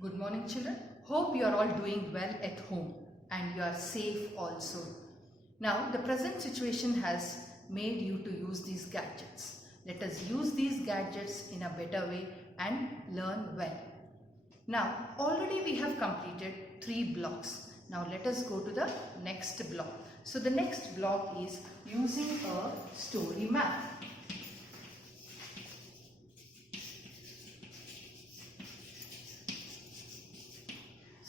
Good morning, children. Hope you are all doing well at home and you are safe also. Now, the present situation has made you to use these gadgets. Let us use these gadgets in a better way and learn well. Now, already we have completed 3 blocks. Now, let us go to the next block. So, the next block is using a story map.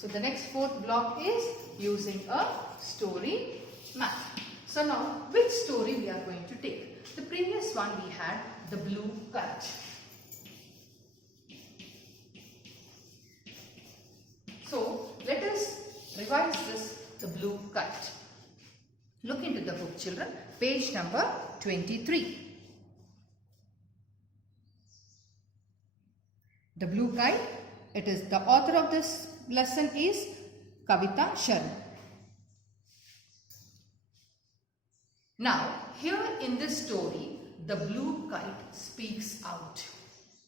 So the next 4th block is using a story map. So now which story we are going to take? The previous one we had the blue kite. So let us revise this, the blue kite. Look into the book, children, page number 23. The blue kite, it is the author of this lesson is Kavita Sharan. Now, here in this story, the blue kite speaks out.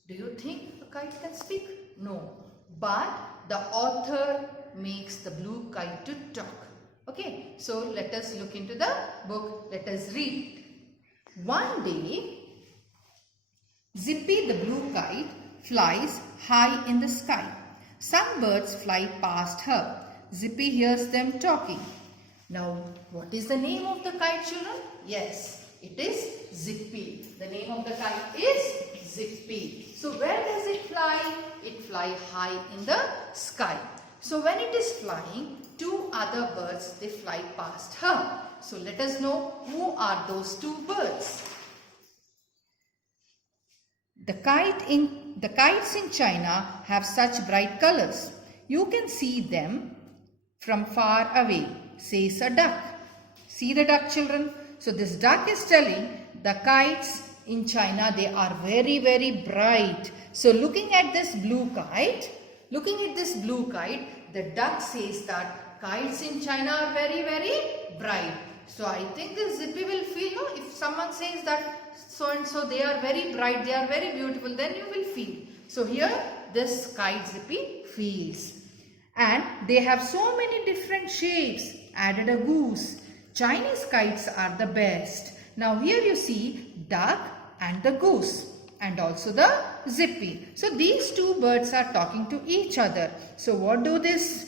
Do you think a kite can speak? No. But the author makes the blue kite to talk. Okay, so let us look into the book. Let us read. One day, Zippy the blue kite flies high in the sky. Some birds fly past her. Zippy hears them talking. Now, what is the name of the kite, children? Yes, it is Zippy. The name of the kite is Zippy. So, where does it fly? It flies high in the sky. So, when it is flying, 2 other birds, they fly past her. So, let us know who are those 2 birds. The kites in China have such bright colors. You can see them from far away, says a duck. See the duck, children? So this duck is telling the kites in China, they are very, very bright. So looking at this blue kite, the duck says that kites in China are very, very bright. So I think the Zippy will feel, no, if someone says that so and so they are very bright, they are very beautiful, then you will feel. So here this kite Zippy feels. And they have so many different shapes, added a goose. Chinese kites are the best. Now here you see duck and the goose and also the Zippy. So these 2 birds are talking to each other. So what do this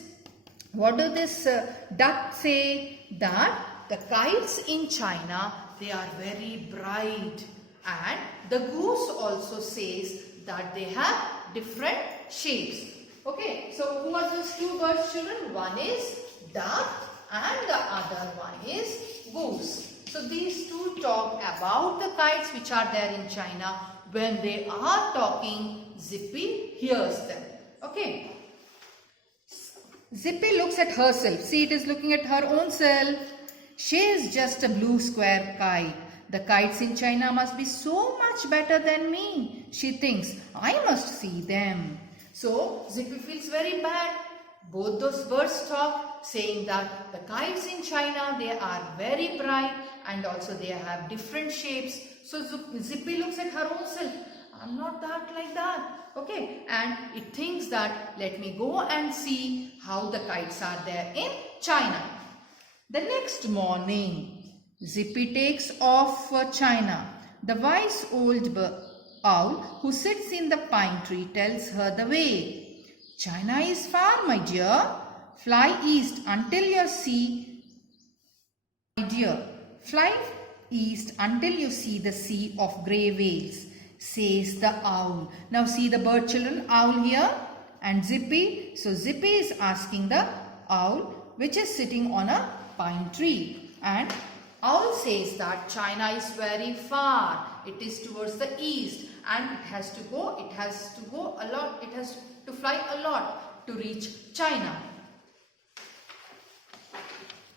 duck say? That the kites in China, they are very bright, and the goose also says that they have different shapes. Okay, so who are those 2 birds, children? One is duck and the other one is goose. So these 2 talk about the kites which are there in China. When they are talking, Zippy hears them. Okay. Zippy looks at herself. See, it is looking at her own self. She is just a blue square kite. The kites in China must be so much better than me. She thinks, I must see them. So, Zippy feels very bad. Both those birds talk, saying that the kites in China, they are very bright and also they have different shapes. So, Zippy looks at her own self. I'm not that like that. Okay, and it thinks that let me go and see how the kites are there in China. The next morning, Zippy takes off for China. The wise old owl who sits in the pine tree tells her the way. China is far, my dear. Fly east until you see, my dear. Fly east until you see the sea of grey whales, says the owl. Now see the bird, children, owl here and Zippy. So Zippy is asking the owl which is sitting on a pine tree, and owl says that China is very far. It is towards the east and it has to go a lot. It has to fly a lot to reach China.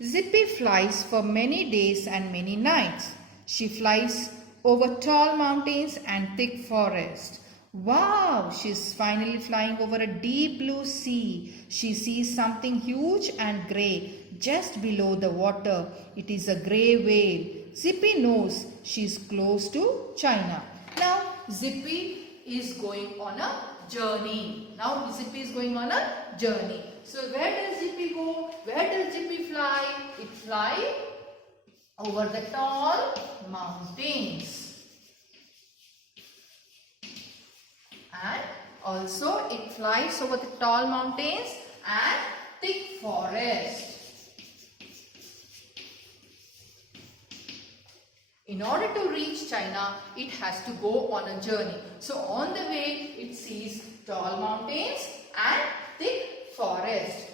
Zippy flies for many days and many nights. She flies over tall mountains and thick forest. Wow, she's finally flying over a deep blue sea. She sees something huge and grey just below the water. It is a grey whale. Zippy knows she's close to China. Now, Zippy is going on a journey. Now Zippy is going on a journey. So where does Zippy go? Where does Zippy fly? It flies over the tall mountains. And also it flies over the tall mountains and thick forest. In order to reach China, it has to go on a journey. So on the way, it sees tall mountains and thick forest.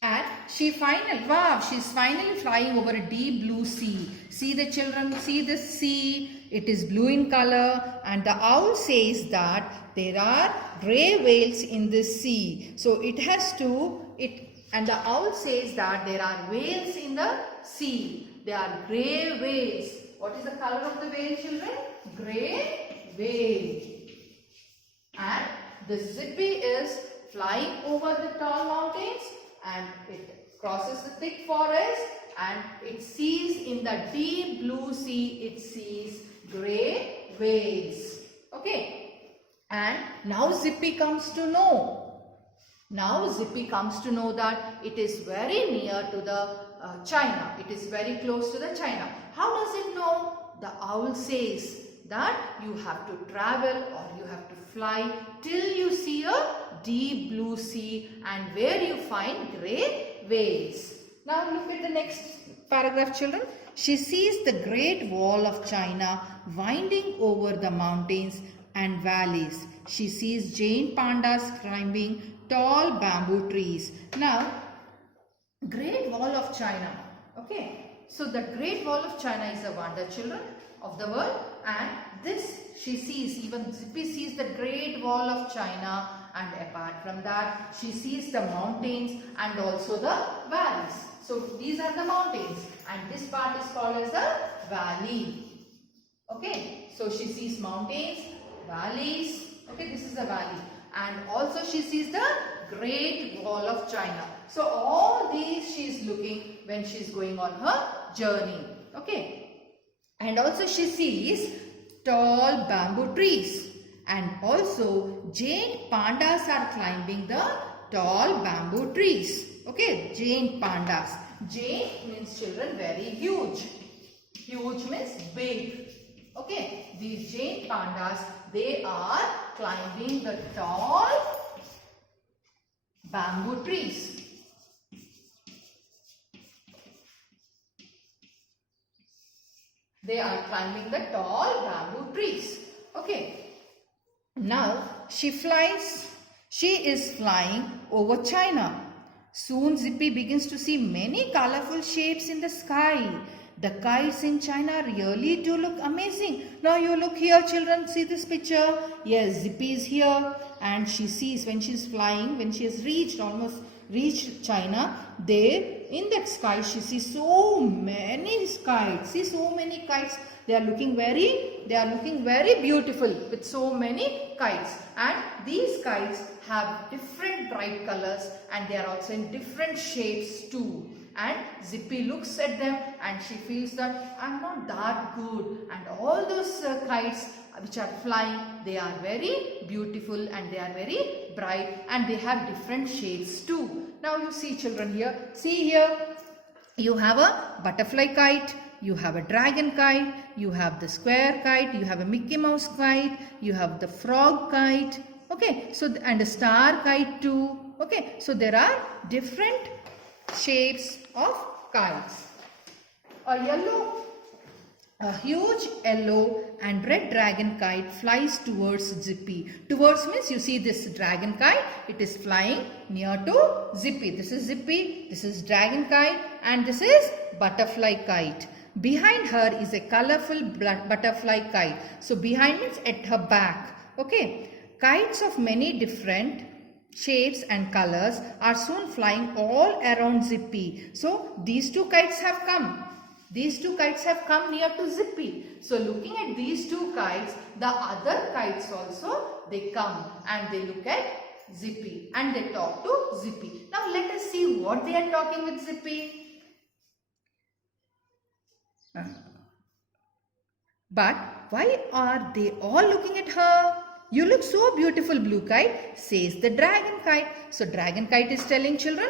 And she's finally flying over a deep blue sea. See the children, see the sea. It is blue in color, and the owl says that there are grey whales in the sea. So and the owl says that there are whales in the sea. They are grey whales. What is the color of the whale, children? Grey whale. And the Zippy is flying over the tall mountains and it crosses the thick forest and it sees in the deep blue sea, it sees grey whales. Okay. And now Zippy comes to know. Now Zippy comes to know that it is very near to the China. It is very close to the China. How does it know? The owl says that you have to travel or you have to fly till you see a deep blue sea and where you find grey whales. Now look at the next paragraph, children. She sees the Great Wall of China winding over the mountains and valleys. She sees giant pandas climbing tall bamboo trees. Now, Great Wall of China. Okay, so the Great Wall of China is a wonder, children, of the world, and this she sees, even Zippy sees the Great Wall of China, and apart from that she sees the mountains and also the valleys. So these are the mountains and this part is called as the valley. Okay, so she sees mountains, valleys. Okay, this is a valley, and also she sees the Great Wall of China. So all these she is looking when she is going on her journey. Okay, and also she sees tall bamboo trees, and also giant pandas are climbing the tall bamboo trees. Okay, giant pandas. Giant means, children, very huge. Huge means big. Okay, these giant pandas, they are climbing the tall bamboo trees. They are climbing the tall bamboo trees. Okay. Now she is flying over China. Soon Zippy begins to see many colorful shapes in the sky. The kites in China really do look amazing. Now you look here, children, see this picture. Yes, Zippy is here and she sees when she is flying, when she has almost reached China, there in that sky she sees so many kites. See, so many kites. They are looking very beautiful with so many kites, and these kites have different bright colors and they are also in different shapes too. And Zippy looks at them and she feels that I'm not that good, and all those kites which are flying, they are very beautiful and they are very bright and they have different shapes too. Now you see, children, here, see here, you have a butterfly kite, you have a dragon kite, you have the square kite, you have a Mickey Mouse kite, you have the frog kite. Okay, so and a star kite too. Okay, so there are different shapes of kites. A huge yellow and red dragon kite flies towards Zippy. Towards means, you see this dragon kite, it is flying near to Zippy. This is Zippy, this is dragon kite, and this is butterfly kite. Behind her is a colorful butterfly kite. So behind means at her back. Okay, kites of many different shapes and colors are soon flying all around Zippy. So these two kites have come. These two kites have come near to Zippy. So looking at these two kites, the other kites also, they come and they look at Zippy and they talk to Zippy. Now let us see what they are talking with Zippy. But why are they all looking at her? You look so beautiful, Blue Kite, says the Dragon Kite. So Dragon Kite is telling children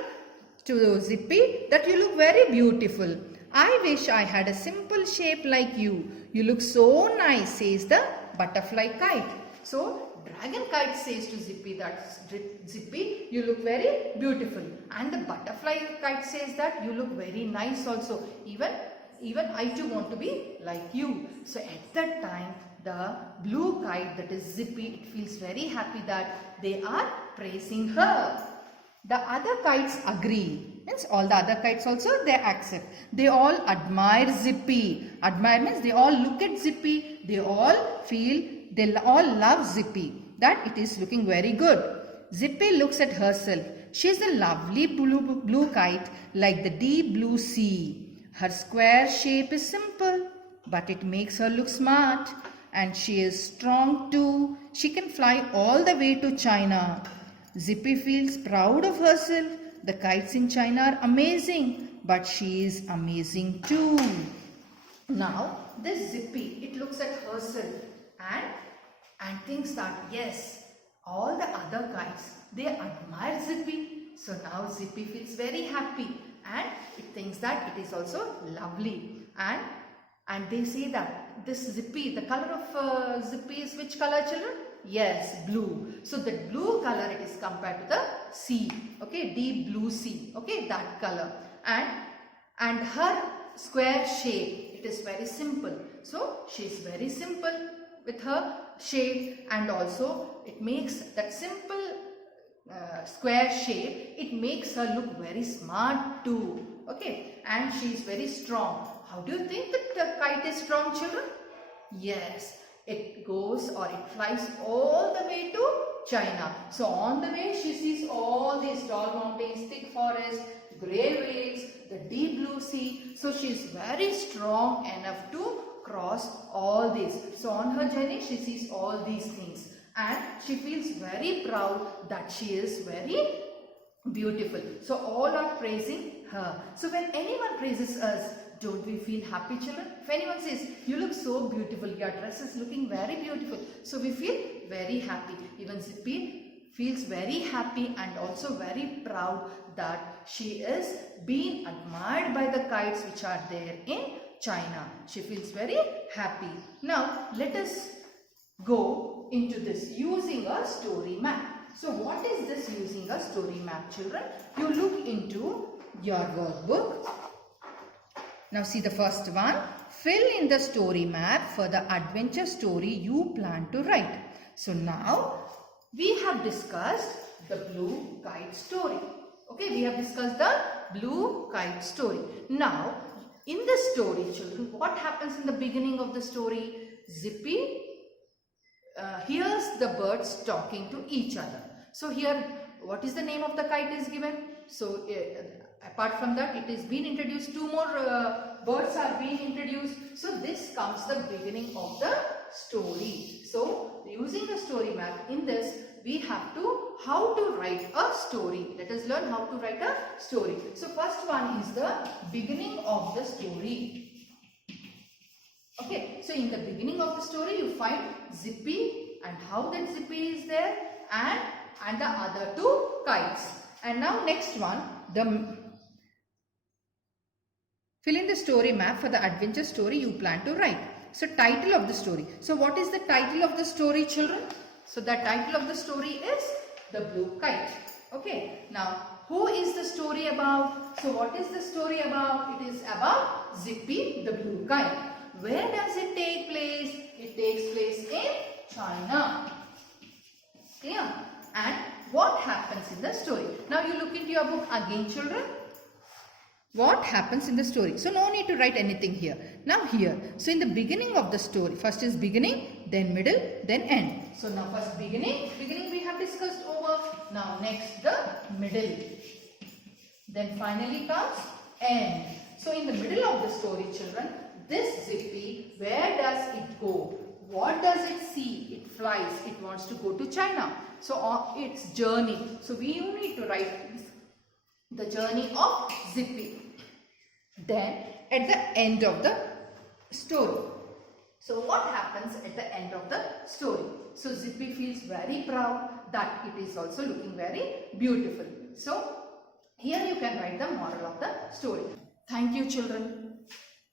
to Zippy that you look very beautiful. I wish I had a simple shape like you. You look so nice, says the Butterfly Kite. So Dragon Kite says to Zippy that Zippy, you look very beautiful. And the Butterfly Kite says that you look very nice also. Even I too want to be like you. So at that time, the Blue Kite, that is Zippy, it feels very happy that they are praising her. The other kites agree. Means all the other kites also they accept. They all admire Zippy. Admire means they all look at Zippy. They all love Zippy. That it is looking very good. Zippy looks at herself. She is a lovely blue kite like the deep blue sea. Her square shape is simple, but it makes her look smart. And she is strong too. She can fly all the way to China. Zippy feels proud of herself. The kites in China are amazing, but she is amazing too. Now, this Zippy, it looks at herself and thinks that yes, all the other kites, they admire Zippy. So now Zippy feels very happy and it thinks that it is also lovely. And they say that this Zippy, the color of Zippy is which color, children? Yes, blue. So that blue color, it is compared to the sea. Okay, deep blue sea. Okay, that color. And her square shape, it is very simple. So she is very simple with her shape, and also it makes that simple square shape, it makes her look very smart too. Okay, and she is very strong. How do you think that the kite is strong, children? Yes, it goes or it flies all the way to China. So on the way she sees all these tall mountains, thick forest, grey waves, the deep blue sea. So she is very strong enough to cross all these. So on her journey she sees all these things and she feels very proud that she is very beautiful. So all are praising her. So when anyone praises us, don't we feel happy, children? If anyone says, you look so beautiful, your dress is looking very beautiful, so we feel very happy. Even Zippy feels very happy and also very proud that she is being admired by the kites which are there in China. She feels very happy. Now let us go into this using a story map. So what is this using a story map, children? You look into your workbook. Now see the first one. Fill in the story map for the adventure story you plan to write. So now we have discussed the blue kite story. Okay, we have discussed the blue kite story. Now in the story, children, what happens in the beginning of the story? Zippy hears the birds talking to each other. So here, what is the name of the kite is given? So apart from that, it is being introduced. Two more birds are being introduced. So this comes the beginning of the story. So using the story map, in this we have to how to write a story. Let us learn how to write a story. So first one is the beginning of the story. Okay, so in the beginning of the story you find Zippy and how that Zippy is there and the other two kites. And now next one, fill in the story map for the adventure story you plan to write. So title of the story. So what is the title of the story, children? So the title of the story is The Blue Kite. Okay, now who is the story about? So what is the story about? It is about Zippy the Blue Kite. Where does it take place? It takes place in China. Yeah. And what happens in the story? Now you look into your book again, children. What happens in the story? So no need to write anything here. Now here. So in the beginning of the story, first is beginning, then middle, then end. So now first beginning. Beginning we have discussed over. Now next the middle. Then finally comes end. So in the middle of the story, children, this Zippy, where does it go? What does it see? It flies. It wants to go to China. So on its journey. So we need to write the journey of Zippy. Then at the end of the story. So what happens at the end of the story? So Zippy feels very proud that it is also looking very beautiful. So here you can write the moral of the story. Thank you, children.